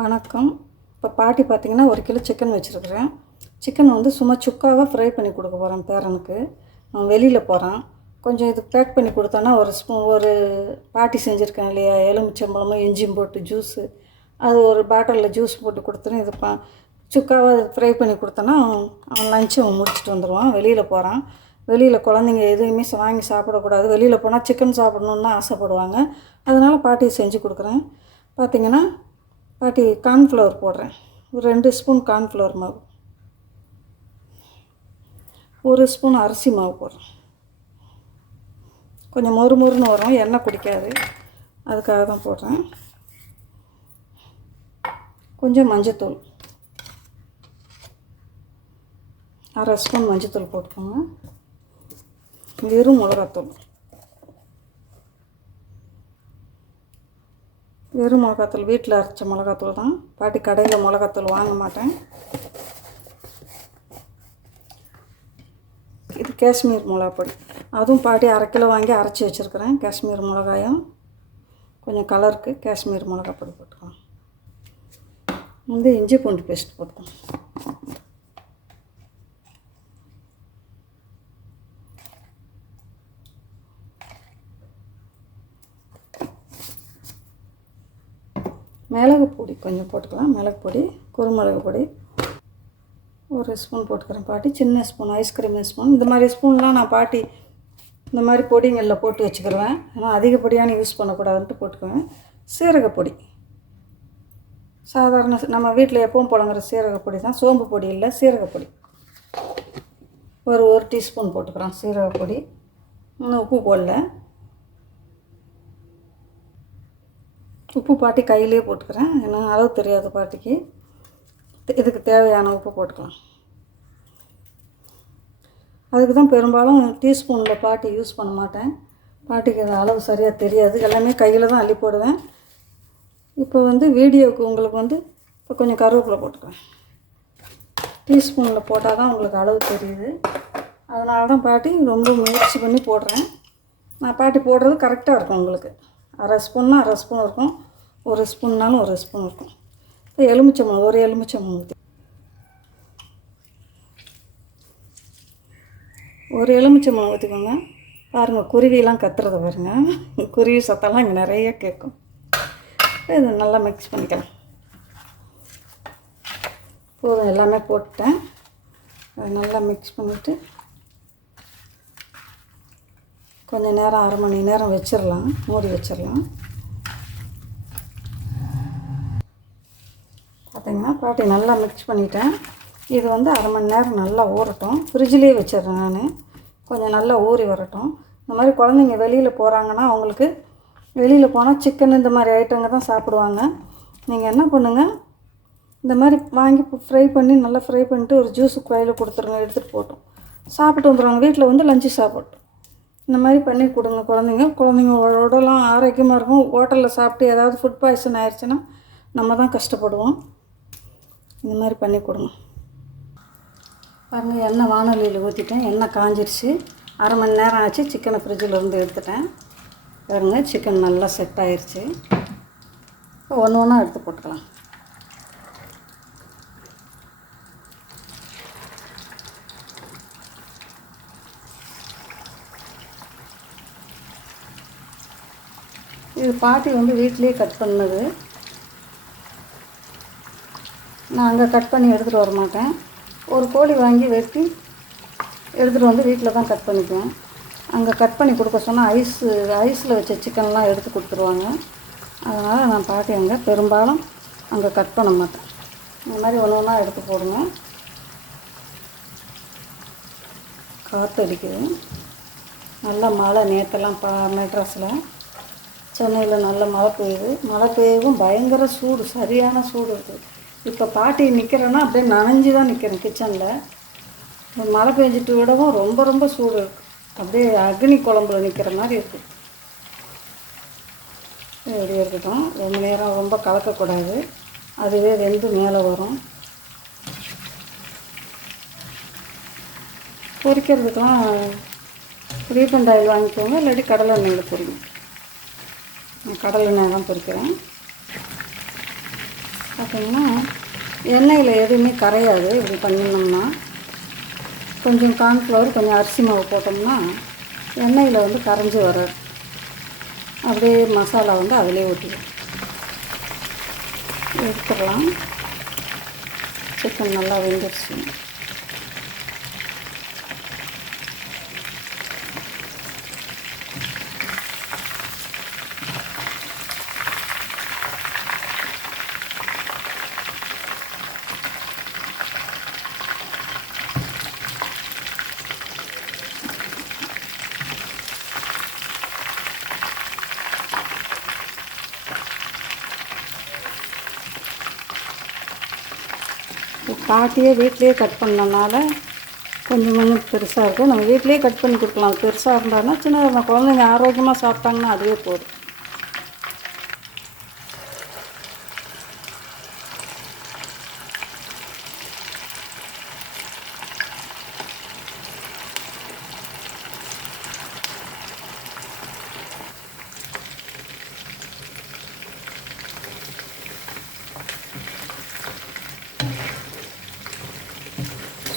வணக்கம். இப்போ பாட்டி பார்த்திங்கன்னா ஒரு கிலோ சிக்கன் வச்சுருக்குறேன். சிக்கன் வந்து சும்மா சுக்காவாக ஃப்ரை பண்ணி கொடுக்க போகிறேன் பேரனுக்கு. அவன் வெளியில் போகிறான் கொஞ்சம் இது பேக் பண்ணி கொடுத்தானா ஒரு ஸ்பூன் ஒரு பாட்டி செஞ்சுருக்கேன் இல்லையா? எலுமிச்சம்பழமும் இஞ்சியும் போட்டு ஜூஸு அது ஒரு பாட்டிலில் ஜூஸ் போட்டு கொடுத்துரும் இது பா சுக்காவாக ஃப்ரை பண்ணி கொடுத்தோன்னா அவன் அவன் லஞ்சு அவன் முடிச்சுட்டு வந்துடுவான் வெளியில் போகிறான் வெளியில் குழந்தைங்க எதுவுமே வாங்கி சாப்பிடக்கூடாது. வெளியில் போனால் சிக்கன் சாப்பிடணுன்னு தான் ஆசைப்படுவாங்க. அதனால் பாட்டி செஞ்சு கொடுக்குறேன். பார்த்திங்கன்னா பாட்டி கார்ன்ஃப்ளவர் போடுறேன். ஒரு ரெண்டு ஸ்பூன் கார்ன்ஃப்ளவர் மாவு. ஒரு ஸ்பூன் அரிசி மாவு போடுறேன். கொஞ்சம் மொறு மொறுன்னு வரும் எண்ணெய் குடிக்காது அதுக்காக தான் போடுறேன். கொஞ்சம் மஞ்சத்தூள். அரை ஸ்பூன் மஞ்சத்தூள் போட்டுக்கோங்க. வெறும் மிளகாத்தூள். வெறும் மிளகாத்தூள் வீட்டில் அரைச்ச மிளகாத்தூள் தான். பாட்டி கடையில் மிளகாத்தூள் வாங்க மாட்டேன். இது காஷ்மீர் மிளகாப்பொடி. அதுவும் பாட்டி அரை கிலோ வாங்கி அரைச்சி வச்சுருக்கிறேன். காஷ்மீர் மிளகாயும். கொஞ்சம் கலருக்கு காஷ்மீர் மிளகாப்பொடி போட்டுக்கலாம். வந்து இஞ்சி பூண்டு பேஸ்ட் போட்டுக்கலாம். மிளகு பொடி கொஞ்சம் போட்டுக்கலாம். மிளகு பொடி குருமிளகு பொடி. ஒரு ஸ்பூன் போட்டுக்கிறேன் பாட்டி. சின்ன ஸ்பூன் ஐஸ்கிரீம் ஸ்பூன் இந்த மாதிரி ஸ்பூன்லாம் நான் பாட்டி இந்த மாதிரி பொடிங்களில் போட்டு வச்சுக்கிருவேன். ஏன்னா அதிகப்படியான யூஸ் பண்ணக்கூடாதுன்ட்டு போட்டுக்குவேன். சீரகப்பொடி சாதாரண நம்ம வீட்டில் எப்பவும் புழங்குற சீரகப்பொடி தான். சோம்பு பொடி இல்லை சீரகப்பொடி ஒரு ஒரு டீஸ்பூன் போட்டுக்கிறோம் சீரகப்பொடி இன்னும் உப்பு போடல. உப்பு பாட்டி கையிலே போட்டுக்கிறேன். ஏன்னா அளவு தெரியாது பாட்டிக்கு. இதுக்கு தேவையான உப்பு போட்டுக்கலாம். அதுக்கு தான் பெரும்பாலும் டீஸ்பூனில் பாட்டி யூஸ் பண்ண மாட்டேன். பாட்டிக்கு அது அளவு சரியாக தெரியாது. எல்லாமே கையில் தான் அள்ளி போடுவேன். இப்போ வந்து வீடியோவுக்கு உங்களுக்கு வந்து இப்போ கொஞ்சம் கருவேப்பிலை போட்டுக்கிறேன் டீஸ்பூனில் போட்டால் தான் உங்களுக்கு அளவு தெரியுது. அதனால தான் பாட்டி ரொம்ப முயற்சி பண்ணி போடுறேன். நான் பாட்டி போடுறது கரெக்டாக இருக்கும் உங்களுக்கு. அரை ஸ்பூன்னா அரை ஸ்பூன் இருக்கும். ஒரு ஸ்பூன்னாலும் ஒரு ஸ்பூன் இருக்கும். இப்போ எலுமிச்சம்பழம் ஒரு எலுமிச்சம்பழம் ஊற்றி ஒரு எலுமிச்சம்பழம் ஊற்றிக்கோங்க பாருங்கள் குருவிலாம் கத்துறத பாருங்கள் குருவி சத்தம்லாம் இங்கே நிறைய கேட்கும். இது நல்லா மிக்ஸ் பண்ணிக்கலாம். போதும் எல்லாமே போட்டுட்டேன். அதை நல்லா மிக்ஸ் பண்ணிவிட்டு கொஞ்சம் நேரம் அரை மணி நேரம் வச்சிடலாம் மூடி வச்சிடலாம் பார்த்தீங்கன்னா பாட்டி நல்லா மிக்ஸ் பண்ணிட்டேன். இது வந்து அரை மணி நேரம் நல்லா ஊறட்டும். ஃப்ரிட்ஜ்லேயே வச்சிடுறேன் நான். கொஞ்சம் நல்லா ஊறி வரட்டும். இந்த மாதிரி குழந்தைங்க வெளியில் போகிறாங்கன்னா அவங்களுக்கு வெளியில் போனால் சிக்கன் இந்த மாதிரி ஐட்டங்க தான் சாப்பிடுவாங்க. நீங்கள் என்ன பண்ணுங்கள் இந்த மாதிரி வாங்கி ஃப்ரை பண்ணி நல்லா ஃப்ரை பண்ணிட்டு ஒரு ஜூஸு கோயில் கொடுத்துருங்க. எடுத்துகிட்டு போட்டோம் சாப்பிட்டு வந்துடுவாங்க வீட்டில் வந்து லஞ்சு சாப்பிட்டோம் இந்த மாதிரி பண்ணி கொடுங்க குழந்தைங்க. குழந்தைங்க உடலாம் ஆரோக்கியமாக இருக்கும். ஹோட்டலில் சாப்பிட்டு ஏதாவது ஃபுட் பாய்சன் ஆயிடுச்சுன்னா நம்ம தான் கஷ்டப்படுவோம். இந்த மாதிரி பண்ணி கொடுங்க. பாருங்கள் எண்ணெய் வானொலியில் ஊற்றிட்டேன் எண்ணெய் காஞ்சிருச்சு. அரை மணி நேரம் ஆச்சு. சிக்கனை ஃப்ரிட்ஜில் இருந்து எடுத்துட்டேன். பாருங்கள் சிக்கன் நல்லா செட் ஆயிடுச்சு இப்போ ஒன்று ஒன்றா எடுத்து போட்டுக்கலாம். இது பாட்டி வந்து வீட்டிலேயே கட் பண்ணது. நான் அங்கே கட் பண்ணி எடுத்துகிட்டு வர மாட்டேன். ஒரு கோழி வாங்கி வெட்டி எடுத்துகிட்டு வந்து வீட்டில் தான் கட் பண்ணிக்குவேன். அங்கே கட் பண்ணி கொடுக்க சொன்னால் ஐஸு ஐஸில் வச்ச சிக்கன்லாம் எடுத்து கொடுத்துருவாங்க. அதனால் நான் பாட்டி அங்கே பெரும்பாலும் அங்கே கட் பண்ண மாட்டேன். இந்த மாதிரி ஒன்று ஒன்றா எடுத்து போடுங்க. காற்று அடிக்குது நல்ல மழை நேற்றெல்லாம் பா மெட்ராஸில். சென்னையில் நல்ல மழை பெய்யுது. மழை பெய்யவும் பயங்கர சூடு சரியான சூடு இருக்குது இப்போ பாட்டி நிற்கிறேன்னா அப்படியே நனைஞ்சு தான் நிற்கிறேன் கிச்சனில் மழை பெஞ்சிட்டு விடவும் ரொம்ப ரொம்ப சூடு இருக்குது அப்படியே அக்னி குழம்புல நிற்கிற மாதிரி இருக்குது இப்படி இருக்கட்டும். ரொம்ப நேரம் ரொம்ப கலக்கக்கூடாது. அதுவே வெந்து மேலே வரும். பொரிக்கிறதுக்கெலாம் ரீஃபண்ட் ஆயில் வாங்கிக்கோங்க இல்லாட்டி கடலை எண்ணெயில் பொரிங்க. நான் கடலை எண்ணெய் தான் பார்த்தீங்கன்னா எண்ணெயில் எதுவுமே கரையாது. இப்படி பண்ணினோம்னா கொஞ்சம் கார்ன்ஃப்ளவர் கொஞ்சம் அரிசி மாவு போட்டோம்னா எண்ணெயில் வந்து கரைஞ்சி வராது அப்படியே மசாலா வந்து அதிலே ஊற்றிடும். எடுத்துடலாம். சிக்கன் நல்லா வெந்துடுச்சு பாட்டியே வீட்லேயே கட் பண்ணனால கொஞ்சம் கொஞ்சம் பெருசாக இருக்கும் நம்ம வீட்லேயே கட் பண்ணி கொடுக்கலாம். பெருசாக இருந்தாலும் சின்ன நம்ம குழந்தைங்க ஆரோக்கியமாக சாப்பிட்டாங்கன்னா அதுவே போதும்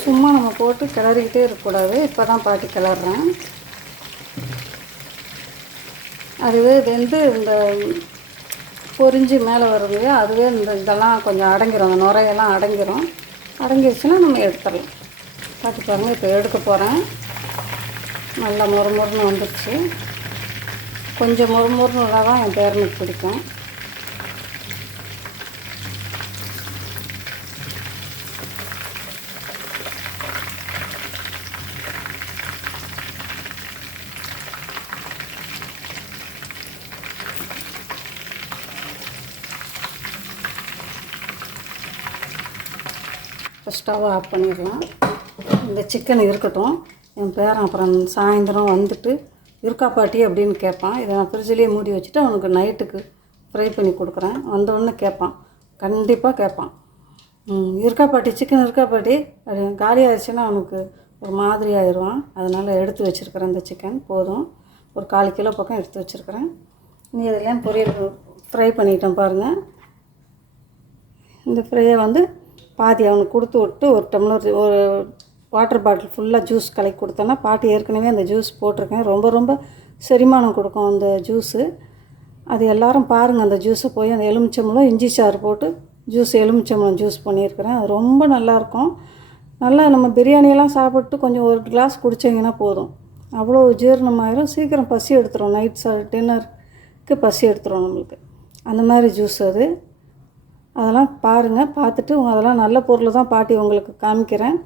சும்மா நம்ம போட்டு கிளறிக்கிட்டே இருக்கக்கூடாது. இப்போ தான் பாட்டி கிளறேன் அதுவே வெந்து இந்த பொறிஞ்சு மேலே வருது அதுவே இந்த இதெல்லாம் கொஞ்சம் அடங்கிடும் அந்த நுரையெல்லாம் அடங்கிரும். அடங்கிடுச்சுன்னா நம்ம எடுத்துடலாம். பாட்டி பாருங்கள் இப்போ எடுக்க போகிறேன் நல்லா முறுமுறுன்னு வந்துடுச்சு கொஞ்சம் முறுமுறுன்னு தான் என் பேரனுக்கு பிடிக்கும். ஸ்டவ் ஆஃப் பண்ணிடலாம். இந்த சிக்கன் இருக்கட்டும். என் பேரன் அப்புறம் சாயந்தரம் வந்துட்டு இருக்கா பாட்டி அப்படின்னு கேட்பான். இதை நான் ஃப்ரிட்ஜிலேயே மூடி வச்சுட்டு அவனுக்கு நைட்டுக்கு ஃப்ரை பண்ணி கொடுக்குறேன். வந்தவொடனே கேட்பான். கண்டிப்பாக கேட்பான். ம், இருக்கா பாட்டி சிக்கன் இருக்கா பாட்டி? அது காலி ஆயிடுச்சுன்னா அவனுக்கு ஒரு மாதிரி ஆயிடுவான். அதனால் எடுத்து வச்சுருக்கிறேன் இந்த சிக்கன் போதும். ஒரு கால் கிலோ பக்கம் எடுத்து வச்சுருக்கிறேன். நீ இதெல்லாம் பொரியல் ஃப்ரை பண்ணிட்டேன் பாருங்கள் இந்த ஃப்ரையை வந்து பாதி அவனுக்கு கொடுத்து விட்டு ஒரு டம்ளர் ஒரு வாட்டர் பாட்டில் ஃபுல்லாக ஜூஸ் கலக்கி கொடுத்தோன்னா பாட்டி ஏற்கனவே அந்த ஜூஸ் போட்டிருக்கேன். ரொம்ப ரொம்ப செரிமானம் கொடுக்கும் அந்த ஜூஸு அது எல்லாரும் பாருங்கள் அந்த ஜூஸை போய் அந்த எலுமிச்சம்பழம் இஞ்சி சாறு போட்டு ஜூஸ் எலுமிச்சம்பழம் ஜூஸ் பண்ணியிருக்கிறேன். அது ரொம்ப நல்லாயிருக்கும் நல்லா நம்ம பிரியாணியெல்லாம் சாப்பிட்டு கொஞ்சம் ஒரு கிளாஸ் குடிச்சிங்கன்னா போதும். அவ்வளோ ஜீரணமாயிரும். சீக்கிரம் பசி எடுத்துரும். நைட் சா டின்னருக்கு பசி எடுத்துரும் நம்மளுக்கு. அந்த மாதிரி ஜூஸ் அது. அதெல்லாம் பாருங்கள் பார்த்துட்டு அதெல்லாம் நல்ல பொருள் தான் பாட்டி உங்களுக்கு காமிக்கிறேன்.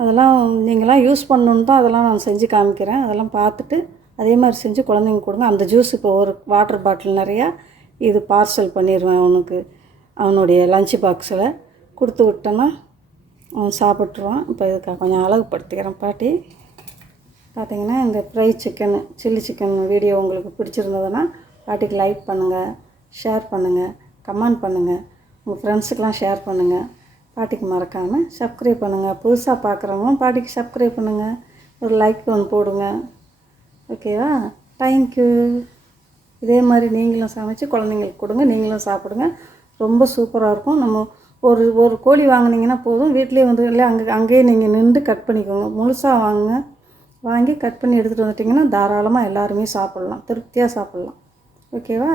அதெல்லாம் நீங்களாம் யூஸ் பண்ணணுன்னு தான் அதெல்லாம் நான் செஞ்சு காமிக்கிறேன். அதெல்லாம் பார்த்துட்டு அதே மாதிரி செஞ்சு குழந்தைங்க கொடுங்க. அந்த ஜூஸ் இப்போ ஒரு வாட்டர் பாட்டில் நிறையா இது பார்சல் பண்ணிடுவேன் அவனுக்கு. அவனுடைய லஞ்ச் பாக்ஸில் கொடுத்து விட்டேன்னா அவன் சாப்பிட்ருவான் இப்போ இதுக்காக கொஞ்சம் அழகுப்படுத்திக்கிறேன் பாட்டி. பார்த்தீங்கன்னா இந்த fry chicken chilli chicken video உங்களுக்கு பிடிச்சிருந்ததுன்னா பாட்டிக்கு லைக் பண்ணுங்கள் ஷேர் பண்ணுங்கள் கமெண்ட் பண்ணுங்கள் உங்கள் ஃப்ரெண்ட்ஸுக்கெலாம் ஷேர் பண்ணுங்கள் பாட்டிக்கு மறக்காமல் சப்ஸ்கிரைப் பண்ணுங்கள் புதுசாக பார்க்குறவங்களும் பாட்டிக்கு சப்ஸ்கிரைப் பண்ணுங்கள் ஒரு லைக் ஒன்று போடுங்க. ஓகேவா தேங்க்யூ இதே மாதிரி நீங்களும் சமைச்சு குழந்தைங்களுக்கு கொடுங்க. நீங்களும் சாப்பிடுங்க. ரொம்ப சூப்பராக இருக்கும். நம்ம ஒரு ஒரு கோழி வாங்குனீங்கன்னா போதும். வீட்டிலே வந்து இல்லை அங்கே அங்கேயே நீங்கள் நின்று கட் பண்ணிக்கோங்க. முழுசாக வாங்குங்க. வாங்கி கட் பண்ணி எடுத்துகிட்டு வந்துட்டிங்கன்னா தாராளமாக எல்லாருமே சாப்பிட்லாம். திருப்தியாக சாப்பிட்லாம். ஓகேவா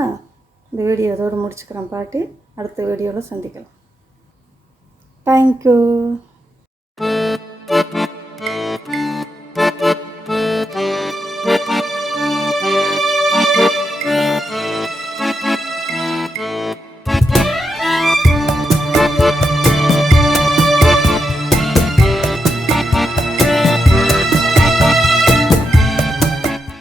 இந்த வீடியோ இதோடு முடிச்சுக்கிறேன் பாட்டி. அடுத்த வீடியோவில் சந்திக்கலாம். தேங்க்யூ